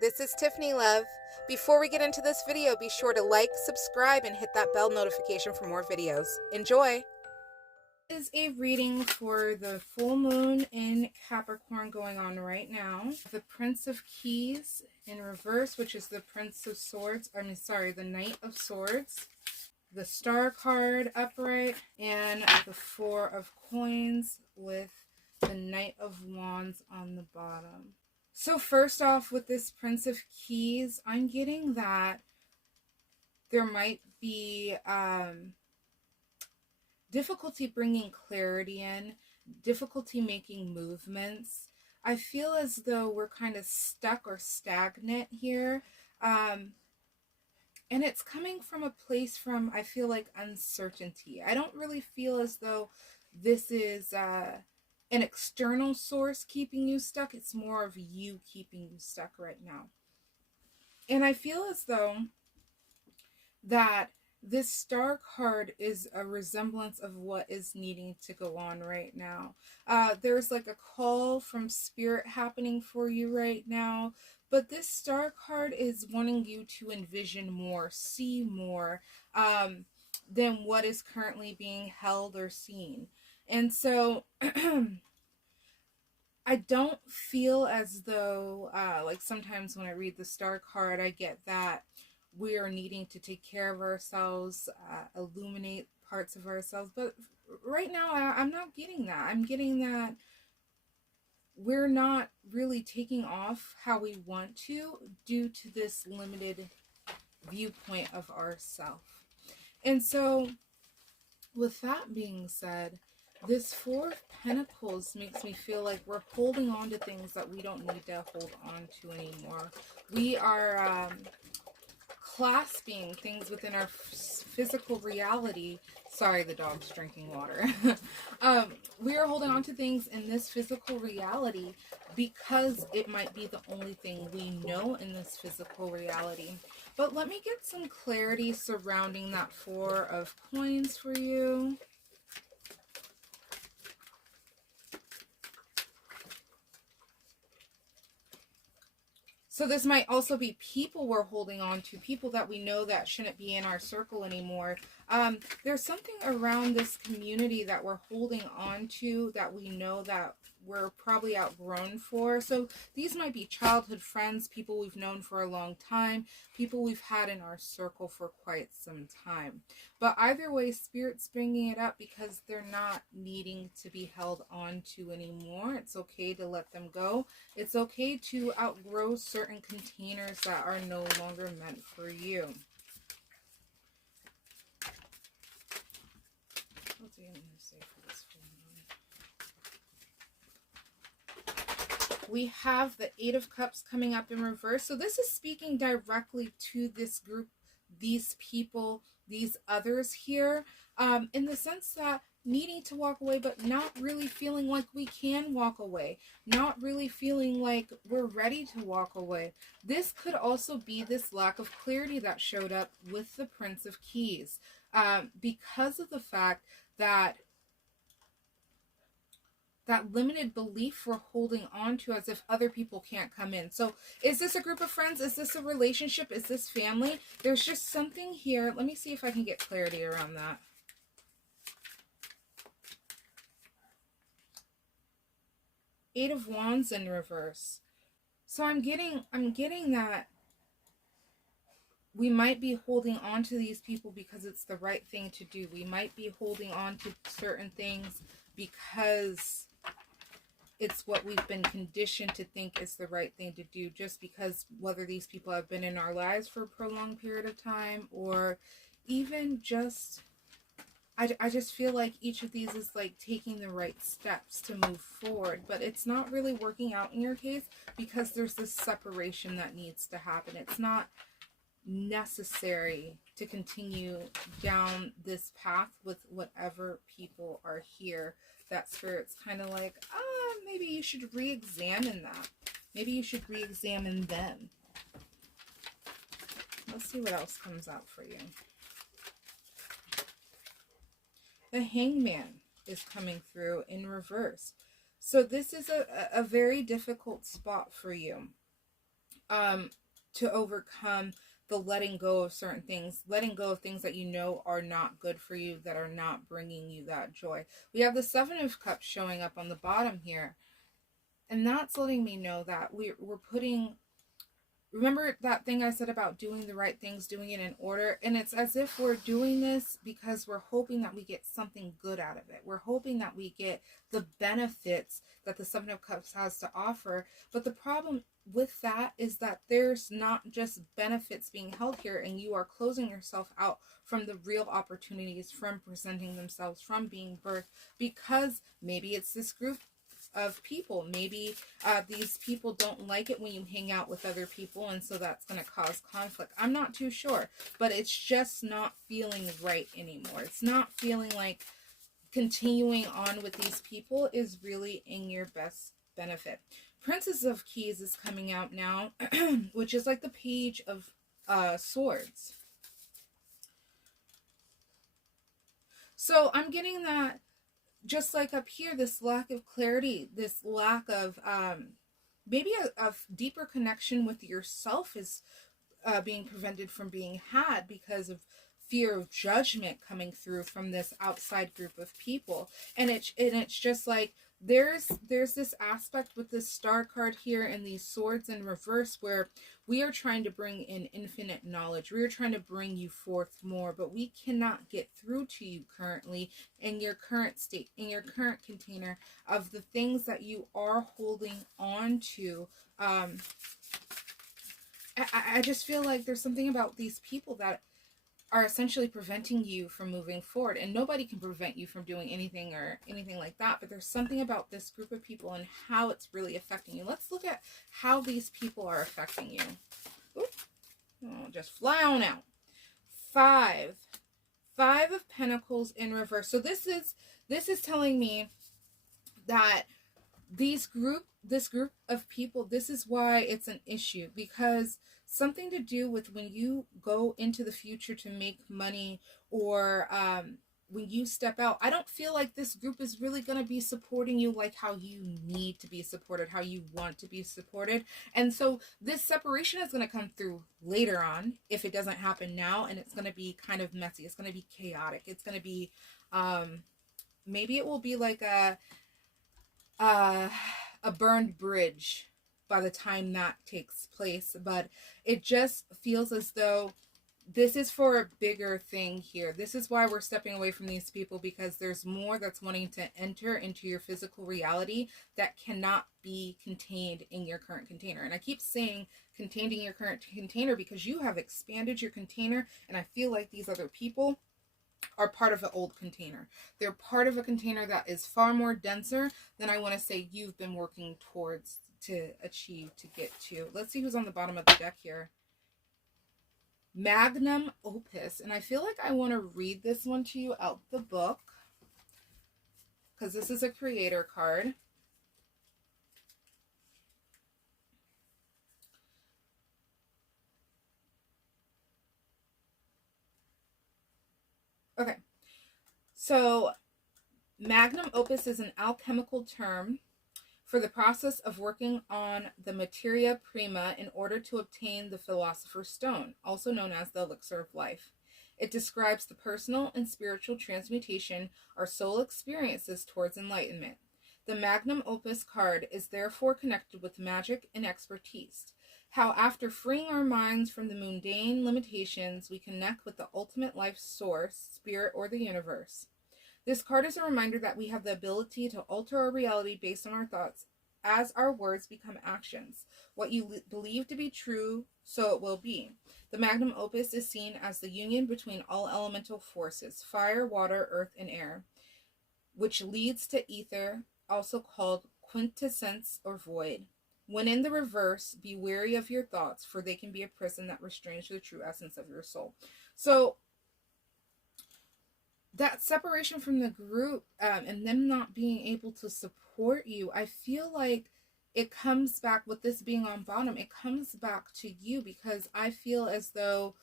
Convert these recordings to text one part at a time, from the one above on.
This is Tiffany Love. Before we get into this video, be sure to like, subscribe, and hit that bell notification for more videos. Enjoy! This is a reading for the full moon in Capricorn going on right now. The Prince of Keys in reverse, which is the Prince of Swords. The Knight of Swords. The Star card upright, and the Four of Coins with the Knight of Wands on the bottom. So first off, with this Prince of Keys, I'm getting that there might be difficulty bringing clarity in, difficulty making movements. I feel as though we're kind of stuck or stagnant here. And it's coming from a place from, I feel like, uncertainty. I don't really feel as though this is an external source keeping you stuck. It's more of you keeping you stuck right now. And I feel as though that this Star card is a resemblance of what is needing to go on right now. There's like a call from Spirit happening for you right now. But this Star card is wanting you to envision more, see more than what is currently being held or seen. And so I don't feel as though, like sometimes when I read the Star card, I get that we are needing to take care of ourselves, illuminate parts of ourselves. But right now, I'm not getting that. I'm getting that we're not really taking off how we want to due to this limited viewpoint of ourself. And so with that being said, this Four of Pentacles makes me feel like we're holding on to things that we don't need to hold on to anymore. We are clasping things within our physical reality. Sorry, the dog's drinking water. We are holding on to things in this physical reality because it might be the only thing we know in this physical reality. But let me get some clarity surrounding that Four of Coins for you. So this might also be people we're holding on to, people that we know that shouldn't be in our circle anymore. There's something around this community that we're holding on to that we know that we're probably outgrown for. So these might be childhood friends, people we've known for a long time, people we've had in our circle for quite some time. But either way, Spirit's bringing it up because they're not needing to be held on to anymore. It's okay to let them go. It's okay to outgrow certain containers that are no longer meant for you. What's he going to say for this one? We have the Eight of Cups coming up in reverse. So this is speaking directly to this group, these people, these others here, in the sense that needing to walk away, but not really feeling like we can walk away, not really feeling like we're ready to walk away. This could also be this lack of clarity that showed up with the Prince of Keys, because of the fact that limited belief we're holding on to as if other people can't come in. So is this a group of friends? Is this a relationship? Is this family? There's just something here. Let me see if I can get clarity around that. Eight of Wands in reverse. So I'm getting that we might be holding on to these people because it's the right thing to do. We might be holding on to certain things because it's what we've been conditioned to think is the right thing to do, just because whether these people have been in our lives for a prolonged period of time, or even just, I just feel like each of these is like taking the right steps to move forward, but it's not really working out in your case because there's this separation that needs to happen. It's not necessary to continue down this path with whatever people are here. That Spirit's kind of like, maybe you should re-examine that. Maybe you should re-examine them. Let's see what else comes out for you. The Hangman is coming through in reverse. So this is a very difficult spot for you. to overcome the letting go of certain things, letting go of things that you know are not good for you, that are not bringing you that joy. We have the Seven of Cups showing up on the bottom here, and that's letting me know that we're putting, remember that thing I said about doing the right things, doing it in order? And it's as if we're doing this because we're hoping that we get something good out of it. We're hoping that we get the benefits that the Seven of Cups has to offer. But the problem with that is that there's not just benefits being held here, and you are closing yourself out from the real opportunities, from presenting themselves, from being birthed, because maybe it's this group of people. Maybe these people don't like it when you hang out with other people, and so that's going to cause conflict. I'm not too sure, but it's just not feeling right anymore. It's not feeling like continuing on with these people is really in your best benefit. Princess of Keys is coming out now, which is like the Page of Swords. So I'm getting that, just like up here, this lack of clarity, this lack of maybe a deeper connection with yourself is being prevented from being had because of fear of judgment coming through from this outside group of people. And it's just like there's this aspect with this Star card here and these swords in reverse, where we are trying to bring in infinite knowledge. We are trying to bring you forth more, but we cannot get through to you currently in your current state, in your current container of the things that you are holding on to. I just feel like there's something about these people that are essentially preventing you from moving forward, and nobody can prevent you from doing anything or anything like that, but there's something about this group of people and how it's really affecting you. Let's look at how these people are affecting you. Oop. Oh, just fly on out. Five of Pentacles in reverse. So this is telling me that this group of people, this is why it's an issue, because something to do with when you go into the future to make money, or when you step out, I don't feel like this group is really going to be supporting you like how you need to be supported, how you want to be supported. And so this separation is going to come through later on if it doesn't happen now, and it's going to be kind of messy. It's going to be chaotic. It's going to be maybe it will be like a burned bridge by the time that takes place, but it just feels as though this is for a bigger thing here. This is why we're stepping away from these people, because there's more that's wanting to enter into your physical reality that cannot be contained in your current container. And I keep saying contained in your current container because you have expanded your container, and I feel like these other people are part of an old container. They're part of a container that is far more denser than I want to say you've been working towards to achieve, to get to. Let's see who's on the bottom of the deck here. Magnum Opus. And I feel like I want to read this one to you out the book, because this is a creator card. Okay, so Magnum Opus is an alchemical term for the process of working on the materia prima in order to obtain the Philosopher's Stone, also known as the Elixir of Life. It describes the personal and spiritual transmutation our soul experiences towards enlightenment. The Magnum Opus card is therefore connected with magic and expertise. How after freeing our minds from the mundane limitations, we connect with the ultimate life source, spirit, or the universe. This card is a reminder that we have the ability to alter our reality based on our thoughts as our words become actions. What you believe to be true, so it will be. The Magnum Opus is seen as the union between all elemental forces, fire, water, earth, and air, which leads to ether, also called quintessence or void. When in the reverse, be wary of your thoughts, for they can be a prison that restrains the true essence of your soul. So that separation from the group and them not being able to support you, I feel like it comes back with this being on bottom. It comes back to you, because I feel as though,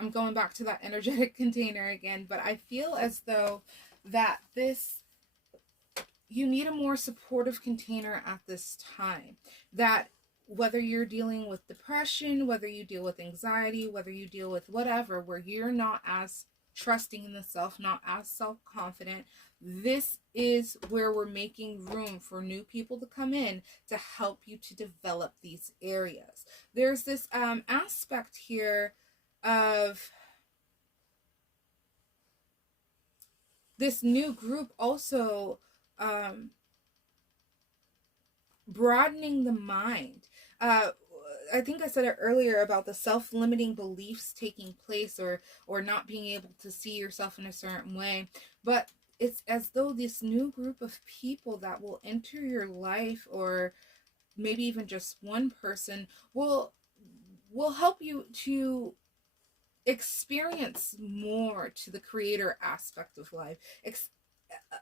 I'm going back to that energetic container again, but I feel as though that you need a more supportive container at this time. That whether you're dealing with depression, whether you deal with anxiety, whether you deal with whatever, where you're not as trusting in the self, not as self-confident, this is where we're making room for new people to come in to help you to develop these areas. There's this aspect here of this new group also broadening the mind. I think I said it earlier about the self-limiting beliefs taking place, or not being able to see yourself in a certain way. But it's as though this new group of people that will enter your life, or maybe even just one person, will help you to experience more to the creator aspect of life.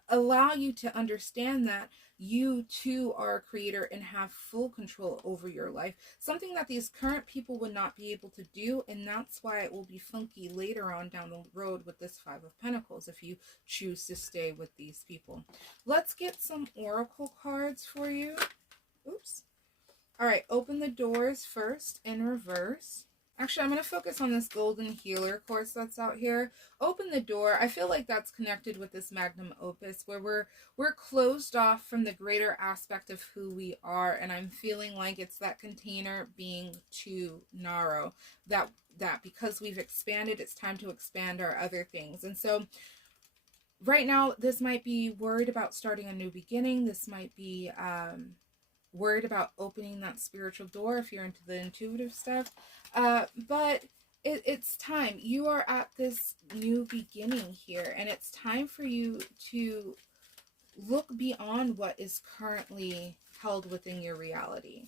Allow you to understand that you too are a creator and have full control over your life, something that these current people would not be able to do. And that's why it will be funky later on down the road with this Five of Pentacles if you choose to stay with these people. Let's get some oracle cards for you. Oops. All right, open the doors first in reverse. Actually, I'm going to focus on this golden healer course that's out here. Open the door. I feel like that's connected with this Magnum Opus, where we're closed off from the greater aspect of who we are. And I'm feeling like it's that container being too narrow. That because we've expanded, it's time to expand our other things. And so right now, this might be worried about starting a new beginning. This might be worried about opening that spiritual door if you're into the intuitive stuff. But it's time. You are at this new beginning here, and it's time for you to look beyond what is currently held within your reality.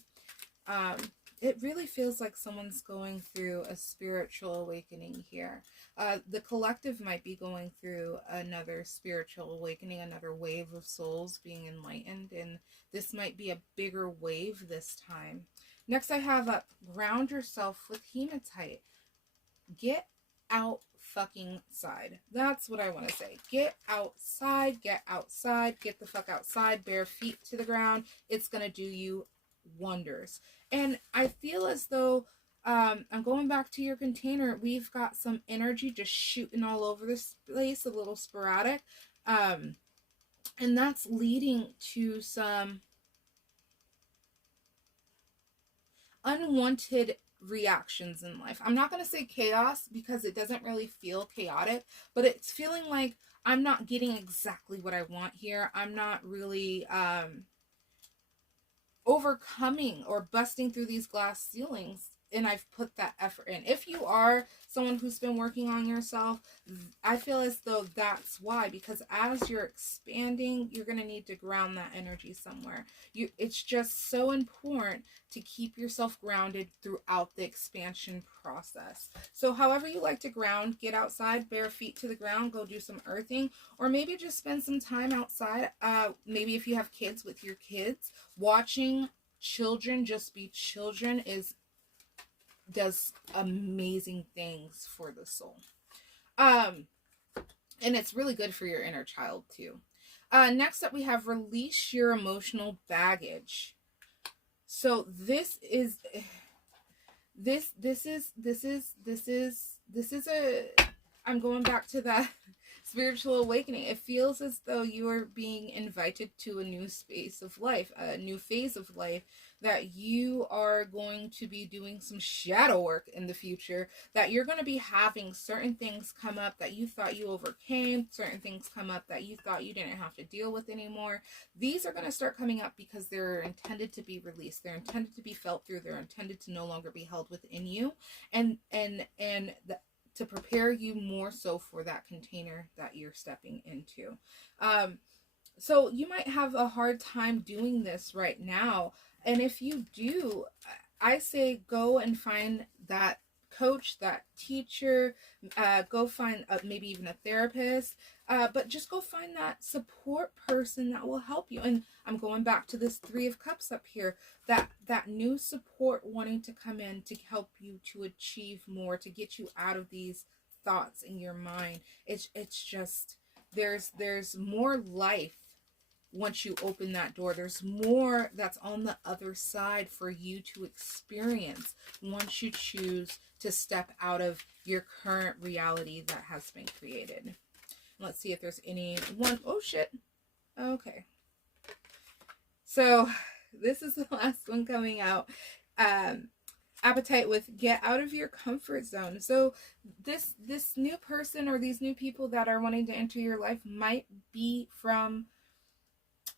It really feels like someone's going through a spiritual awakening here. The collective might be going through another spiritual awakening, another wave of souls being enlightened, and this might be a bigger wave this time. Next I have up, ground yourself with hematite. Get out fucking side. That's what I want to say. Get outside, get the fuck outside, bare feet to the ground. It's going to do you wonders. And I feel as though I'm going back to your container. We've got some energy just shooting all over this place, a little sporadic. And that's leading to some unwanted reactions in life. I'm not going to say chaos because it doesn't really feel chaotic, but it's feeling like I'm not getting exactly what I want here. I'm not really overcoming or busting through these glass ceilings, and I've put that effort in. If you are someone who's been working on yourself, I feel as though that's why, because as you're expanding, you're going to need to ground that energy somewhere. It's just so important to keep yourself grounded throughout the expansion process. So however you like to ground, get outside, bare feet to the ground, go do some earthing, or maybe just spend some time outside. Maybe if you have kids, with your kids, watching children just be children does amazing things for the soul. And it's really good for your inner child too. Next up we have release your emotional baggage. So this is I'm going back to that spiritual awakening. It feels as though you are being invited to a new space of life, a new phase of life, that you are going to be doing some shadow work in the future, that you're going to be having certain things come up that you thought you overcame, certain things come up that you thought you didn't have to deal with anymore. These are going to start coming up because they're intended to be released. They're intended to be felt through. They're intended to no longer be held within you. To prepare you more so for that container that you're stepping into. So you might have a hard time doing this right now. And if you do, I say go and find that coach, that teacher, go find maybe even a therapist, but just go find that support person that will help you. And I'm going back to this Three of Cups up here, that new support wanting to come in to help you to achieve more, to get you out of these thoughts in your mind. It's just, there's more life once you open that door. There's more that's on the other side for you to experience once you choose to step out of your current reality that has been created. Let's see if there's any one. Oh shit. Okay. So this is the last one coming out. Appetite with get out of your comfort zone. So this new person or these new people that are wanting to enter your life might be from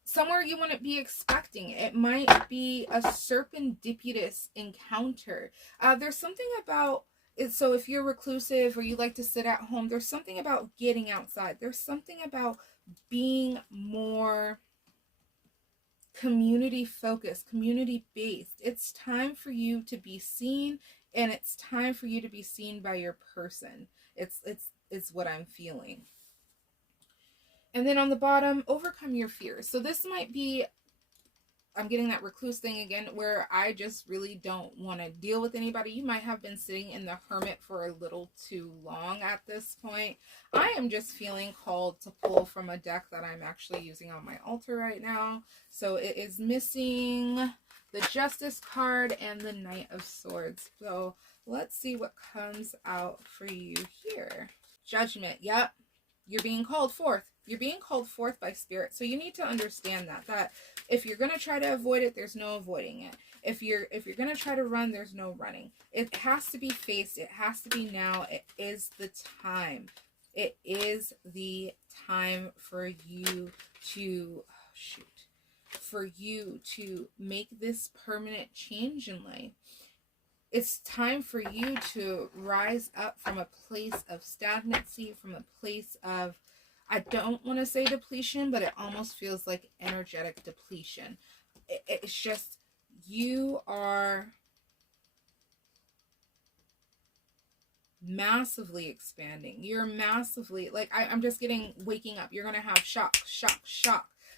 somewhere you wouldn't be expecting. It might be a serendipitous encounter. There's something about it. So if you're reclusive or you like to sit at home, there's something about getting outside. There's something about being more community focused, community based. It's time for you to be seen, and it's time for you to be seen by your person. It's what I'm feeling. And then on the bottom, overcome your fears. So this might be, I'm getting that recluse thing again, where I just really don't want to deal with anybody. You might have been sitting in the hermit for a little too long at this point. I am just feeling called to pull from a deck that I'm actually using on my altar right now. So it is missing the Justice card and the Knight of Swords. So let's see what comes out for you here. Judgment. Yep. You're being called forth. You're being called forth by Spirit. So you need to understand that if you're going to try to avoid it, there's no avoiding it. If you're going to try to run, there's no running. It has to be faced. It has to be now. It is the time. It is the time for you to, for you to make this permanent change in life. It's time for you to rise up from a place of stagnancy, from a place of, I don't want to say depletion, but it almost feels like energetic depletion. It's just, you are massively expanding. You're massively, like, I'm just getting waking up. You're going to have shock.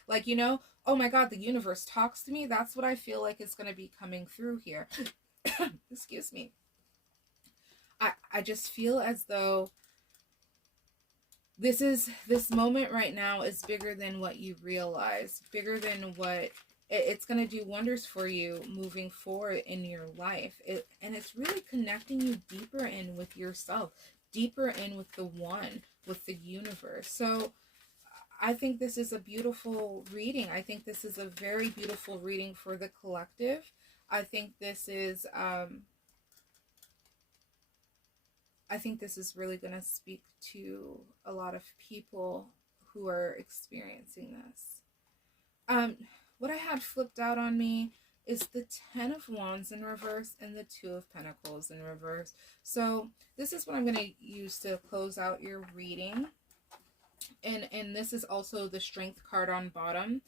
Like, you know, oh my God, the universe talks to me. That's what I feel like is going to be coming through here. Excuse me. I just feel as though this moment right now is bigger than what you realize, bigger than what it's going to do wonders for you moving forward in your life. And it's really connecting you deeper in with yourself, deeper in with the one, with the universe. So I think this is a beautiful reading. I think this is a very beautiful reading for the collective. I think this is really going to speak to a lot of people who are experiencing this. What I had flipped out on me is the 10 of Wands in reverse and the 2 of Pentacles in reverse. So this is what I'm going to use to close out your reading. And this is also the Strength card on bottom.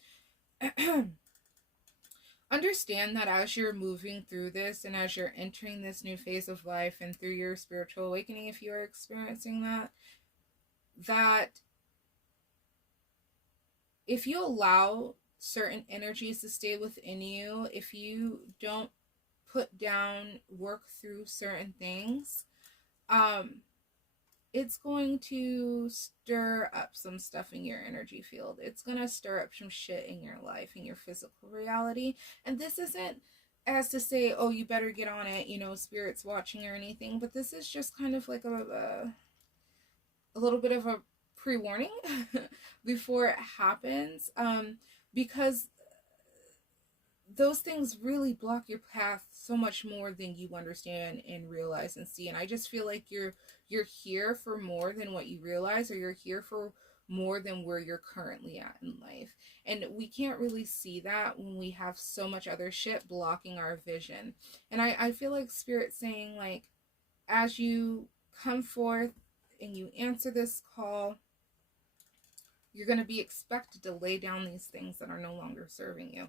Understand that as you're moving through this and as you're entering this new phase of life and through your spiritual awakening, if you are experiencing that if you allow certain energies to stay within you, if you don't put down, work through certain things, it's going to stir up some stuff in your energy field. It's going to stir up some shit in your life, in your physical reality. And this isn't as to say, oh, you better get on it, you know, Spirit's watching or anything. But this is just kind of like a little bit of a pre-warning before it happens. Because those things really block your path so much more than you understand and realize and see. And I just feel like you're here for more than what you realize, or you're here for more than where you're currently at in life. And we can't really see that when we have so much other shit blocking our vision. And I feel like Spirit's saying, like, as you come forth and you answer this call, you're going to be expected to lay down these things that are no longer serving you.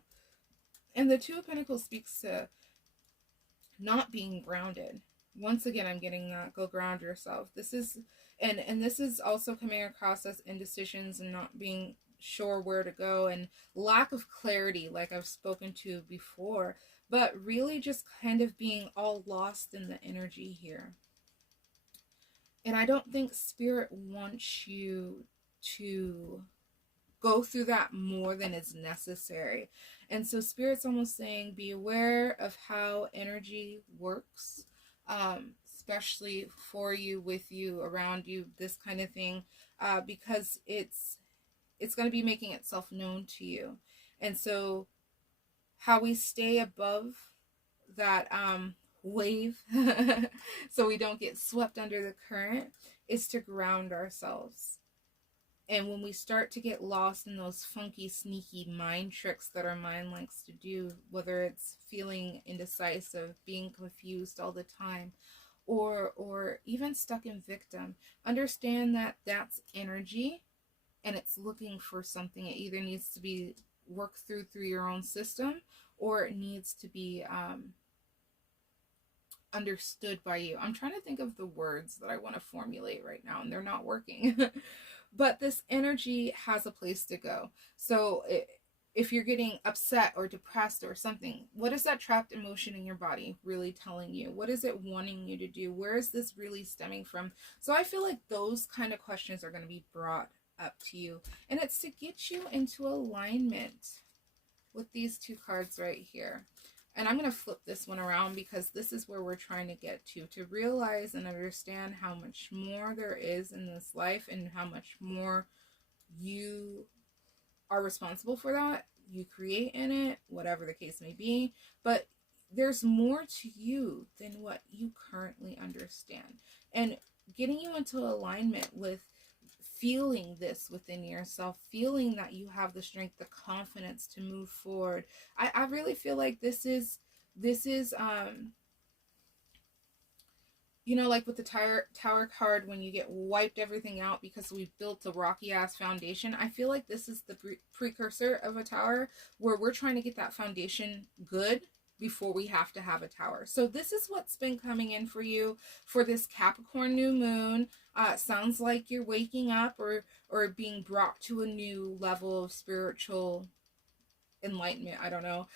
And the 2 of Pentacles speaks to not being grounded. Once again, I'm getting that. Go ground yourself. This is, and this is also coming across as indecisions and not being sure where to go, and lack of clarity, like I've spoken to before, but really just kind of being all lost in the energy here. And I don't think Spirit wants you to go through that more than is necessary. And so Spirit's almost saying, be aware of how energy works, especially for you, with you, around you, this kind of thing, because it's going to be making itself known to you. And so how we stay above that wave so we don't get swept under the current is to ground ourselves. And when we start to get lost in those funky, sneaky mind tricks that our mind likes to do, whether it's feeling indecisive, being confused all the time, or even stuck in victim, understand that that's energy and it's looking for something. It either needs to be worked through your own system, or it needs to be understood by you. I'm trying to think of the words that I want to formulate right now, and they're not working. But this energy has a place to go. So if you're getting upset or depressed or something, what is that trapped emotion in your body really telling you? What is it wanting you to do? Where is this really stemming from? So I feel like those kind of questions are going to be brought up to you. And it's to get you into alignment with these two cards right here. And I'm going to flip this one around because this is where we're trying to get to realize and understand how much more there is in this life and how much more you are responsible for that. You create in it, whatever the case may be. But there's more to you than what you currently understand. And getting you into alignment with feeling this within yourself, feeling that you have the strength, the confidence to move forward. I really feel like this is you know, like with the tower card, when you get wiped everything out because we've built a rocky ass foundation. I feel like this is the precursor of a tower, where we're trying to get that foundation good before we have to have a tower. So this is what's been coming in for you for this Capricorn new moon. Sounds like you're waking up or being brought to a new level of spiritual enlightenment. I don't know.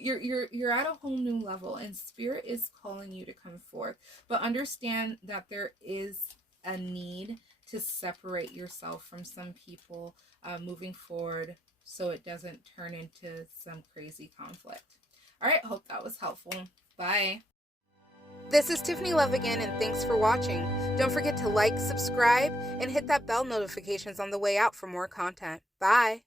You're at a whole new level, and Spirit is calling you to come forth. But understand that there is a need to separate yourself from some people moving forward, so it doesn't turn into some crazy conflict. All right, hope that was helpful. Bye. This is Tiffany Love again, and thanks for watching. Don't forget to like, subscribe, and hit that bell notifications on the way out for more content. Bye.